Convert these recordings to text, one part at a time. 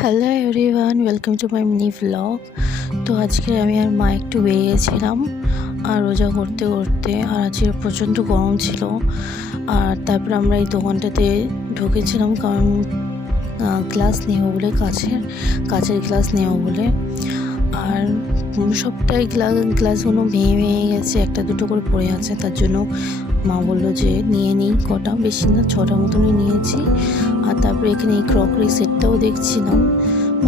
Hello everyone, welcome to my mini vlog. তো আজকে আমি আর মা একটু বেরিয়েছিলাম আর রোজা করতে করতে, আর আজকে প্রচণ্ড গরম ছিল। আর তারপরে আমরা এই দোকানটাতে ঢুকেছিলাম কারণ গ্লাস নেব বলে, কাচের গ্লাস নেব বলে। আর সবটাই গ্লাসগুলো ভেঙে ভেঙে গেছে, একটা দুটো করে পড়ে আছে। তার জন্য মা বললো যে নিয়ে নিই কটা, বেশি না 6টা মতনই নিয়েছি। আর তারপরে এখানে এই ক্রকারি সেটটাও দেখছিলাম,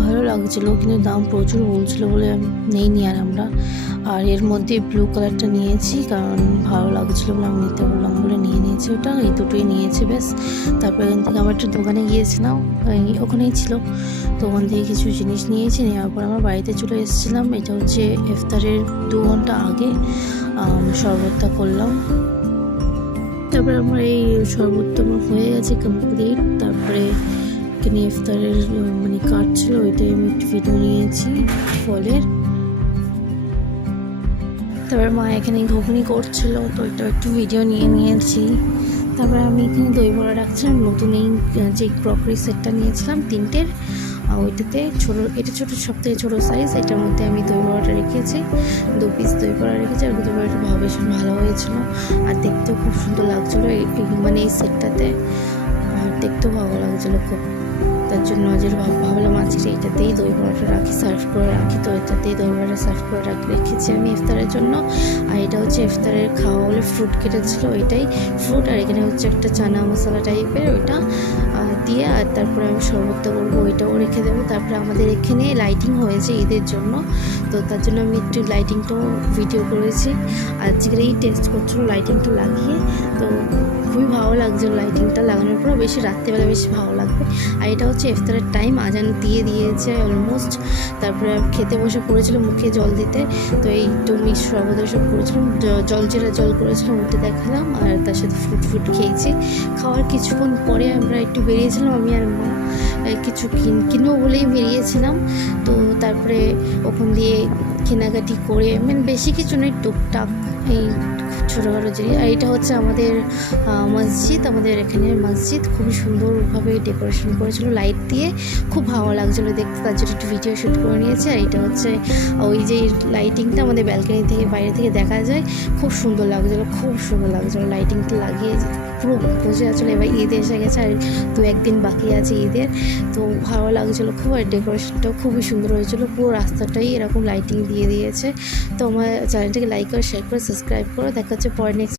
ভালো লাগছিলো, কিন্তু দাম প্রচুর বলছিলো বলে নেইনি আর আমরা। আর এর মধ্যে ব্লু কালারটা নিয়েছি কারণ ভালো লাগছিলো বলে আমি নিতে বললাম বলে নিয়ে নিয়েছি ওটা। এই দুটোই নিয়েছি ব্যাস। তারপরে এখান থেকে আমরা একটা দোকানে গিয়েছিলাম, ওখানেই ছিল, তো ওখান থেকে কিছু জিনিস নিয়েছি। নেওয়ার পর আমার বাড়িতে চলে এসেছিলাম। এটা হচ্ছে ইফতারের 2 ঘন্টা আগে শরবতটা করলাম। তারপরে আমার এই শরবতটা আমার হয়ে গেছে কমপ্লিট। তারপরে এখানে ইফতারের কার্ড ছিল, ওইটাই আমি একটু ভিডিও নিয়েছি ফলের। তারপরে মা এখানে ঘুগনি করছিল, তো ওইটা একটু ভিডিও নিয়েছি। তারপরে আমি এখানে দই বড়া রাখছিলাম, নতুন এই যে ক্রকারি সেটটা নিয়েছিলাম 3টের, ওইটাতে ছোটো, এটা ছোটো, সব থেকে ছোটো সাইজ। এটার মধ্যে আমি দই বড়াটা রেখেছি, 2 পিস দই বড়া রেখেছি। আর দই বড়াটা ভীষণ ভালো হয়েছিল, আর দেখতেও খুব সুন্দর লাগছিলো এই সেটটাতে, আর দেখতেও ভালো লাগছিলো খুব। তার জন্য আজ ভাবলাম আজকে এইটাতেই দই বড়াটা সার্ভ করে রাখি। তো এটাতেই দই বড়াটা সার্ভ করে রেখেছি আমি ইফতারের জন্য। আর এটা হচ্ছে ইফতারের খাওয়া বলে ফ্রুট কেটেছিল, ওইটাই ফ্রুট। আর এখানে হচ্ছে একটা চানা মশলা টাইপের, ওইটা দিয়ে। আর তারপরে আমি শরবতটা করবো, ওইটাও রেখে দেবো। তারপরে আমাদের এখানে লাইটিং হয়েছে ঈদের জন্য, তো তার জন্য আমি একটু লাইটিংটাও ভিডিও করেছি। আজকের এই টেস্ট করছিলো লাইটিংটা লাগিয়ে, তো খুবই ভালো লাগছিলো লাইটিংটা লাগানোর পর, বেশি রাত্রেবেলা বেশি ভালো লাগবে। আর এটা হচ্ছে ইফতারের টাইম, আজান দিয়ে দিয়েছে অলমোস্ট। তারপরে খেতে বসে পড়েছিল মুখে জল দিতে, তো এই মিক্স শরবত সব করেছিলাম, জল করেছিলাম, ওটা দেখালাম। আর তার সাথে ফ্রুট খেয়েছি। খাওয়ার কিছুক্ষণ পরে আমরা একটু বেরিয়েছিলাম, আমি আর মা কিছু কিনবো বলেই বেরিয়েছিলাম। তো তারপরে ওখান দিয়ে কেনাকাটি করে, বেশি কিছু নেই, টুকটাক এই ছোটোখাটো জিনিস। আর এটা হচ্ছে আমাদের মসজিদ, আমাদের এখানের মসজিদ খুবই সুন্দরভাবে ডেকোরেশন করেছিল লাইট দিয়ে, খুব ভালো লাগছিলো দেখতে। তার জন্য একটু ভিডিও শ্যুট করে নিয়েছে। আর এটা হচ্ছে ওই যে লাইটিংটা আমাদের ব্যালকনি থেকে, বাইরে থেকে দেখা যায়, খুব সুন্দর লাগছিলো লাইটিংটা লাগিয়ে, পুরো বোঝা যাচ্ছিলো এবার ঈদ এসে গেছে আর 2-1 দিন বাকি আছে ঈদের। তো ভালো লাগছিলো খুব, আর ডেকোরেশনটাও খুবই সুন্দর হয়েছিলো, পুরো রাস্তাটাই এরকম লাইটিং দিয়ে দিয়েছে। তো আমার চ্যানেলটাকে লাইক করে, শেয়ার করে, সাবস্ক্রাইব করে। দেখা হচ্ছে পরে নেক্সট